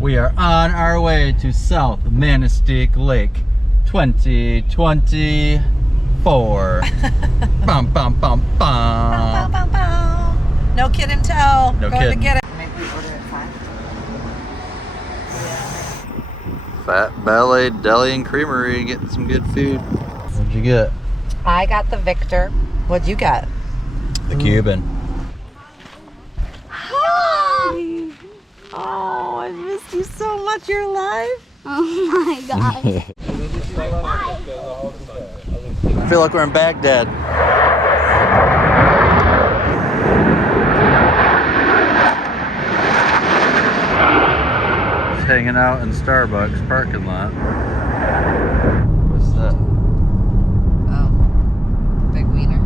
We are on our way to South Manistique Lake 2024. Bum, bum, bum, bum. No kid in tow. No Going kidding. to get it. Maybe we order at 5. Fat Belly Deli and Creamery, getting some good food. What'd you get? I got the Victor. What'd you get? The Cuban. Hi. Oh, I missed you so much. You're alive. Oh my god. I feel like we're in Baghdad. Just hanging out in Starbucks parking lot. What's that? Oh, big wiener.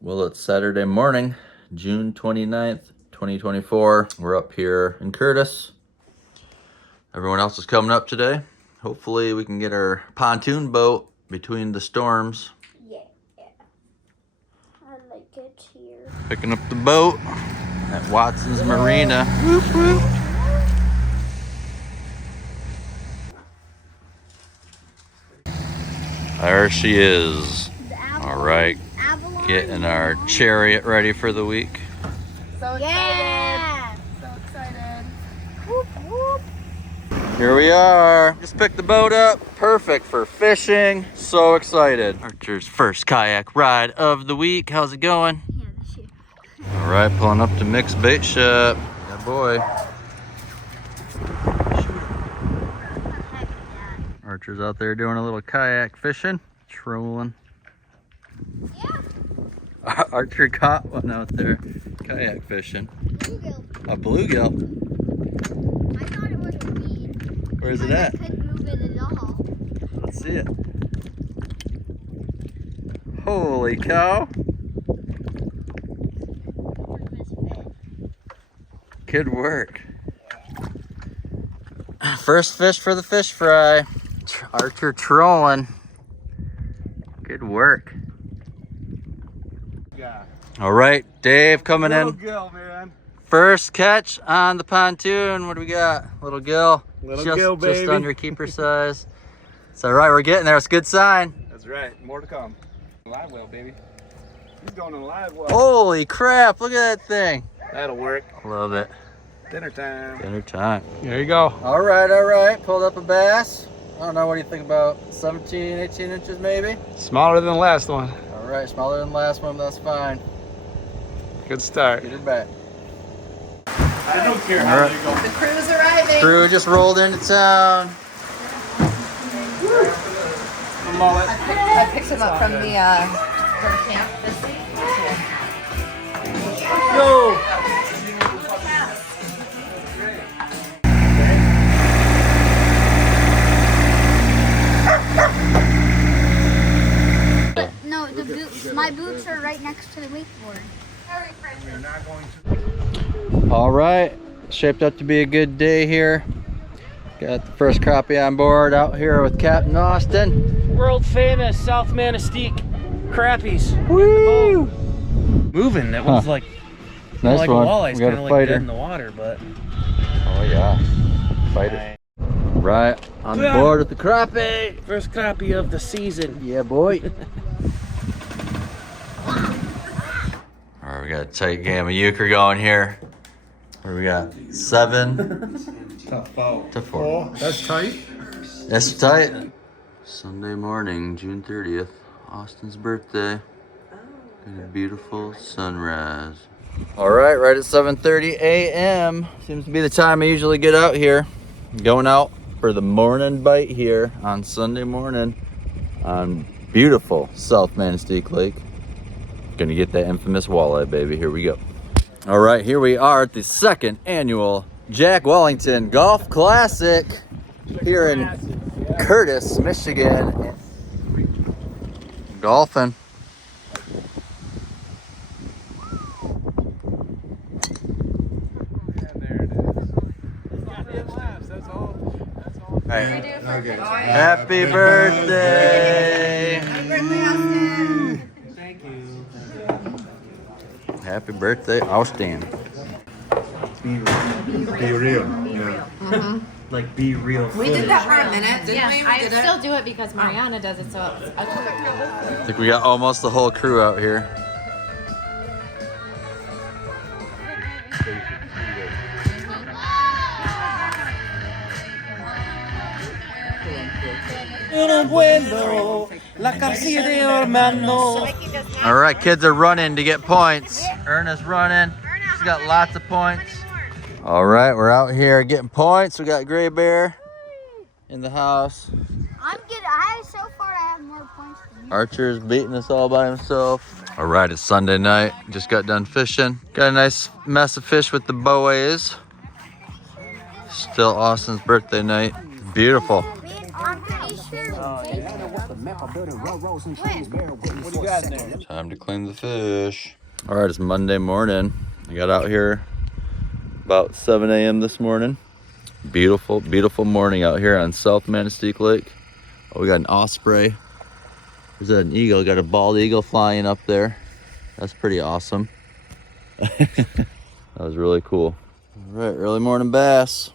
Well, it's Saturday morning, June 29th, 2024. We're up here in Curtis. Everyone else is coming up today. Hopefully we can get our pontoon boat between the storms. Yeah. I like it here. Picking up the boat at Watson's Marina. Whoop, whoop. There she is. All right, getting our chariot ready for the week. So excited. Yeah. So excited. Whoop, whoop. Here we are. Just picked the boat up. Perfect for fishing. So excited. Archer's first kayak ride of the week. How's it going? Yeah, this year. All right, pulling up to Mixed Bait Shop. Yeah, boy. Archer's out there doing a little kayak fishing, trolling. Yeah. Archer caught one out there kayak fishing. Bluegill. A bluegill. I thought it was a weed. Where's it at? I couldn't move it at all. Let's see it. Holy cow. Good work. First fish for the fish fry. Archer trolling. Good work. All right, Dave coming in. Gill, man. First catch on the pontoon. What do we got? Little gill. Little just, gill, baby. Just under keeper size. It's all right, we're getting there. It's a good sign. That's right. More to come. Live well, baby. He's going to the live well. Holy crap, look at that thing. That'll work. Love it. Dinner time. Dinner time. There you go. All right. Pulled up a bass. I don't know, what do you think, about 17, 18 inches maybe? Smaller than the last one. All right, smaller than the last one, that's fine. Good start. Get it back. I don't care how you go. The crew's arriving. Crew just rolled into town. I picked him up from the camp. Go! No, the boots. My boots are right next to the wakeboard. All right, shaped up to be a good day here. Got the first crappie on board out here with Captain Austin. World famous South Manistique crappies. Woo! Moving. That was like, Nice like one. a walleye. It's We got kind a of like fighter. dead in the water, but. Oh yeah, fighter. Right, on board with the crappie. First crappie of the season. Yeah, boy. All right, we got a tight game of euchre going here. What do we got? 7 to 4. That's tight. That's tight. Sunday morning, June 30th, Austin's birthday. And a beautiful sunrise. All right at 7:30 a.m. Seems to be the time I usually get out here. Going out for the morning bite here on Sunday morning on beautiful South Manistique Lake. Gonna get that infamous walleye, baby. Here we go. All right, here we are at the second annual Jack Wellington Golf Classic here in Curtis, Michigan. Golfing. Right. Okay. Happy birthday! Happy birthday, Austin! Thank you. Happy birthday, Austin. Be real. Yeah. Like, be real. We did that for a minute, didn't Yeah, we? We I did still it. do it because Mariana does it, so I think we got almost the whole crew out here. All right, kids are running to get points. Erna's running. She's got lots of points. All right, we're out here getting points. We got Gray Bear in the house. so far I have more points than you. Archer's beating us all by himself. All right, it's Sunday night. Just got done fishing. Got a nice mess of fish with the boys. Still Austin's birthday night. Beautiful. I'm pretty sure. What do you got in there? Time to clean the fish. All right, it's Monday morning. I got out here about 7 a.m. this morning. Beautiful, beautiful morning out here on South Manistique Lake. Oh, we got an osprey. There's an eagle. Got a bald eagle flying up there. That's pretty awesome. That was really cool. All right, early morning bass.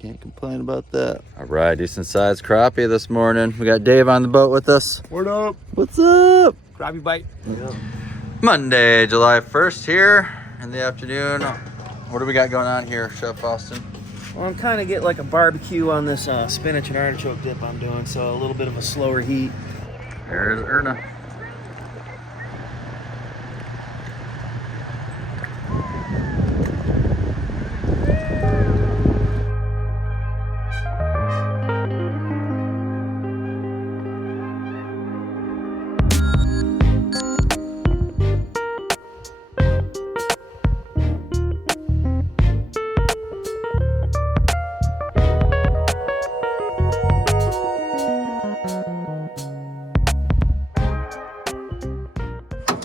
Can't complain about that. All right, decent sized crappie this morning. We got Dave on the boat with us. Word up. What's up? Crappie bite. Monday, July 1st here in the afternoon. What do we got going on here, Chef Austin? Well, I'm kind of getting like a barbecue on this spinach and artichoke dip I'm doing, so a little bit of a slower heat. There's Erna.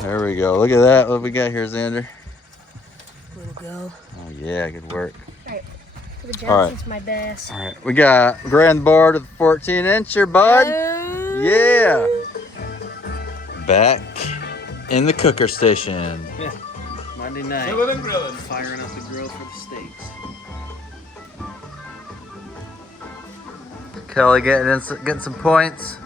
There we go. Look at that. What we got here, Xander? Little girl. Oh yeah, good work. For the All right. Johnson's my best. All right, we got grand board with a 14-incher, bud. Yeah. Back in the cooker station. Monday night, Grilling and grilling. firing up the grill for the steaks. Kelly getting some points.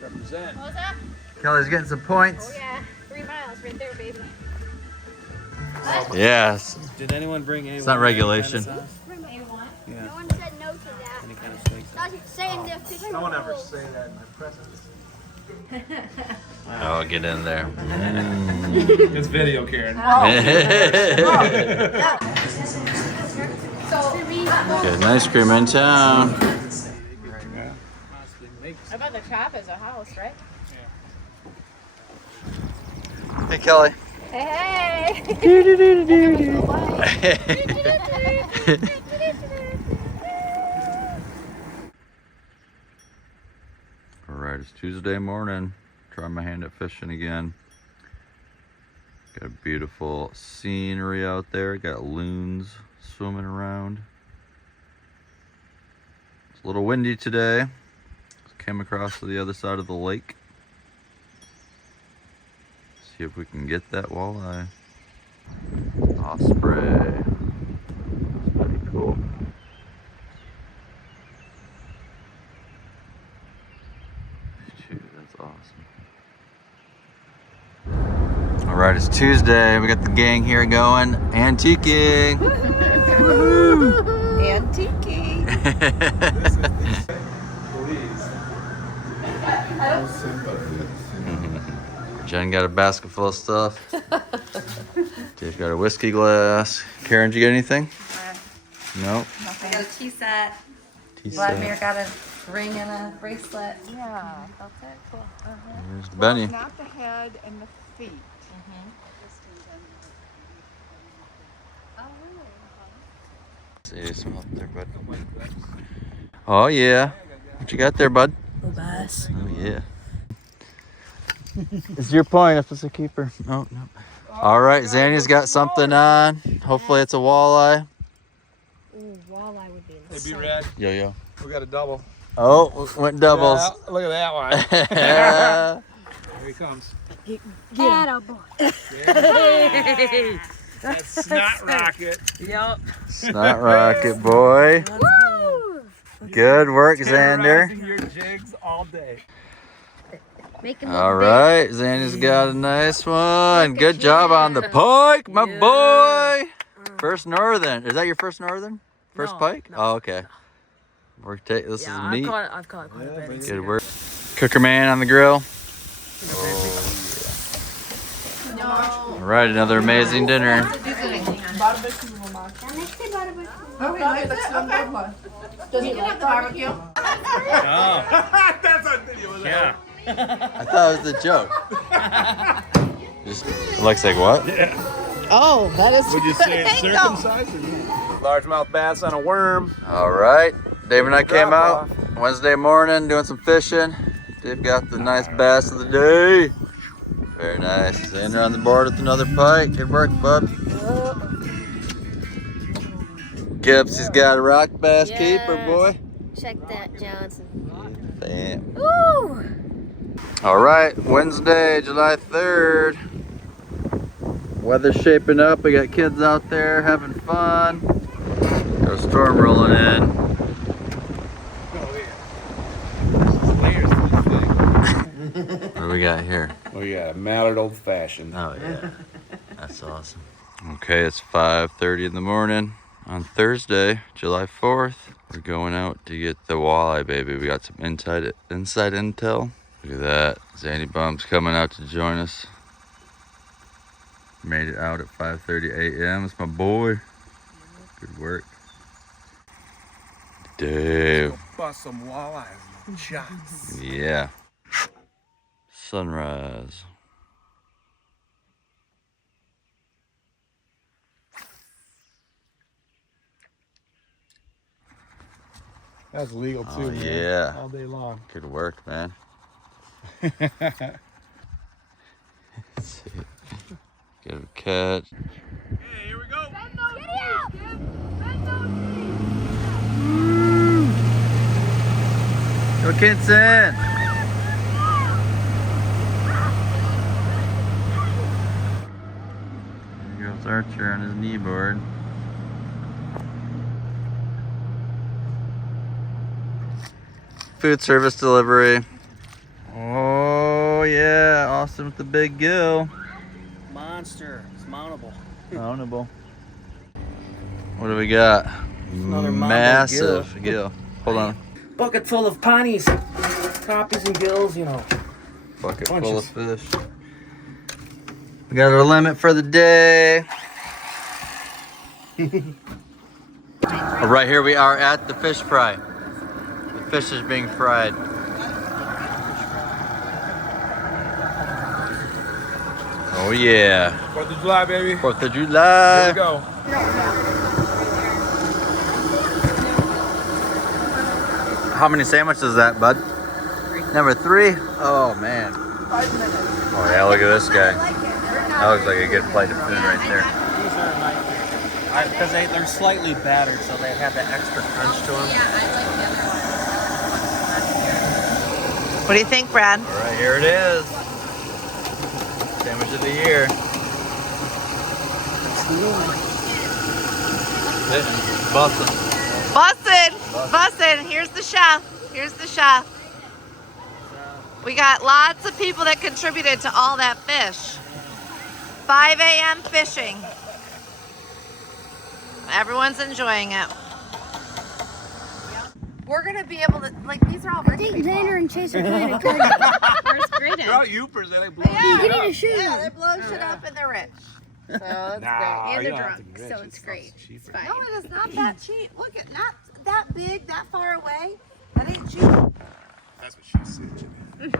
Represent. What was that? Kelly's getting some points. Oh yeah, 3 miles right there, baby. Yes. Did anyone bring any? It's not regulation. You want? Yeah. No one said no to that. Any kind of steaks? Doesn't say in the official No one ever rules. say that in my presence. Oh, get in there. It's video, Karen. Get an ice cream in town. I bet the shop is a house, right? Hey, Kelly. Hey, All right, it's Tuesday morning. Trying my hand at fishing again. Got beautiful scenery out there. Got loons swimming around. It's a little windy today. Came across to the other side of the lake. See if we can get that walleye. Osprey. That's pretty cool. Shoot, that's awesome. All right, it's Tuesday. We got the gang here going. Antiquing. Antiquing. Jen got a basket full of stuff. Dave got a whiskey glass. Karen, did you get anything? No. I got a tea set. Tea Vladimir set. got a ring and a bracelet. Yeah, that's it. Cool. There's Benny. Not the head and the feet. See, some up there, bud. Oh yeah. What you got there, bud? Bass. Oh yeah. It's your point if it's a keeper. No, no. All right, Zanny's got something on. Hopefully it's a walleye. Ooh, walleye would be Hey, insane. be red. Yo yo. We got a double. Oh, went doubles. Yeah, look at that one. Yeah. Here he comes. Attaboy. That's Snot Rocket. Yep. Snot Rocket boy. Woo! Good work, Xander. Terrorizing your jigs all day. Make him look All right, Xander's got a nice one. Good job on the pike, my boy. First northern. Is that your first northern? First No, pike? no. Oh, okay. We're this is meat. I've caught quite a bit. Good work. Cooker man on the grill. All right, another amazing dinner. Okay, let's go. Does he like barbecue? That's on video. Yeah. I thought it was the joke. Just looks like what? Oh, that is. Would you say it's circumcised? Largemouth bass on a worm. All right, Dave and I came out Wednesday morning doing some fishing. Dave got the nice bass of the day. Very nice. Xander on the board with another pike. Good work, bub. Gibbs, he's got a rock bass keeper, boy. Check that, Johnson. Bam. Woo! All right, Wednesday, July 3rd. Weather's shaping up. We got kids out there having fun. Got a storm rolling in. What do we got here? Oh yeah, Mallard Old Fashioned. Oh yeah, that's awesome. Okay, it's 5:30 in the morning on Thursday, July 4th. We're going out to get the walleye, baby. We got some inside intel. Look at that. Zanny Bum's coming out to join us. Made it out at 5:30 a.m. It's my boy. Good work. Dave. Bust some walleyes and shots. Yeah. Sunrise. That's legal too. Oh, man. yeah. All day long. Good work, man. Let's see. Get a catch. Hey, here we go. Go, Kinson. There goes Archer on his knee board. Food service delivery. Oh yeah, Austin with the big gill. Monster. It's mountable. Mountable. What do we got? Another mambo Massive gill. Hold on. Bucket full of panies, crappies and gills, you know. Bucket full Bunches. of fish. We got our limit for the day. Right here we are at the fish fry. The fish is being fried. Oh yeah. 4th of July, baby. 4th of July. Here we go. How many sandwiches is that, bud? Number 3? Oh man. 5 minutes. Oh yeah, look at this guy. That looks like a good plate of food right there. These are my favorite. Because they're slightly battered, so they have that extra crunch to them. What do you think, Brad? All right, here it is. Sandwich of the year. Bussin'. Bussin'. Here's the chef. We got lots of people that contributed to all that fish. 5 a.m. fishing. Everyone's enjoying it. We're gonna be able to, like, these are all I think Xander and Chase are playing a card. first graded. They're all youpers. They like blowing You shit need up. to shoot Yeah, them. they blow shit up and they're rich. So it's Nah, great. you And they're don't have drunk, to be rich. so it's great. cheaper. It's fine. No, it is not that cheap. Look at not that big, that far away. That ain't cheap. That's what she said, Jimmy.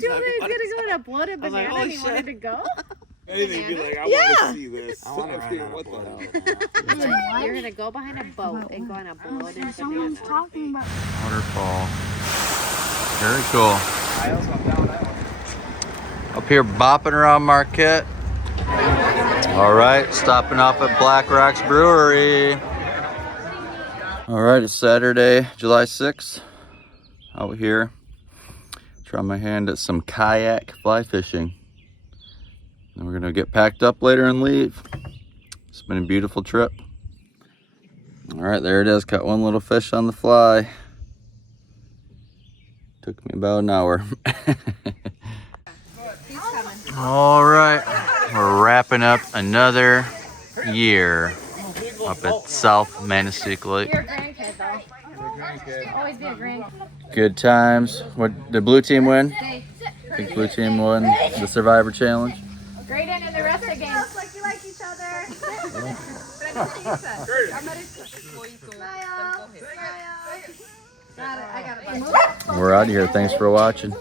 Joey's gonna go to Blood and was like, Banana. holy He wanted to go. Anything be like, I want to see this. I want to run on a What boat the? out. You're gonna go behind a boat and go on a Blood and Someone's Banana. talking about. Waterfall. Very cool. I also down that one. Up here bopping around Marquette. All right, stopping off at Black Rocks Brewery. All right, it's Saturday, July 6th. Out here. Try my hand at some kayak fly fishing. And we're gonna get packed up later and leave. It's been a beautiful trip. All right, there it is. Caught one little fish on the fly. Took me about an hour. All right, we're wrapping up another year up at South Manistique Lake. You're a grandkid, though. Always be a grandkid. Good times. What did blue team win? I think blue team won the Survivor Challenge. Great end in the rest of the game. Like you like each other. Got it. I got it. We're out of here. Thanks for watching.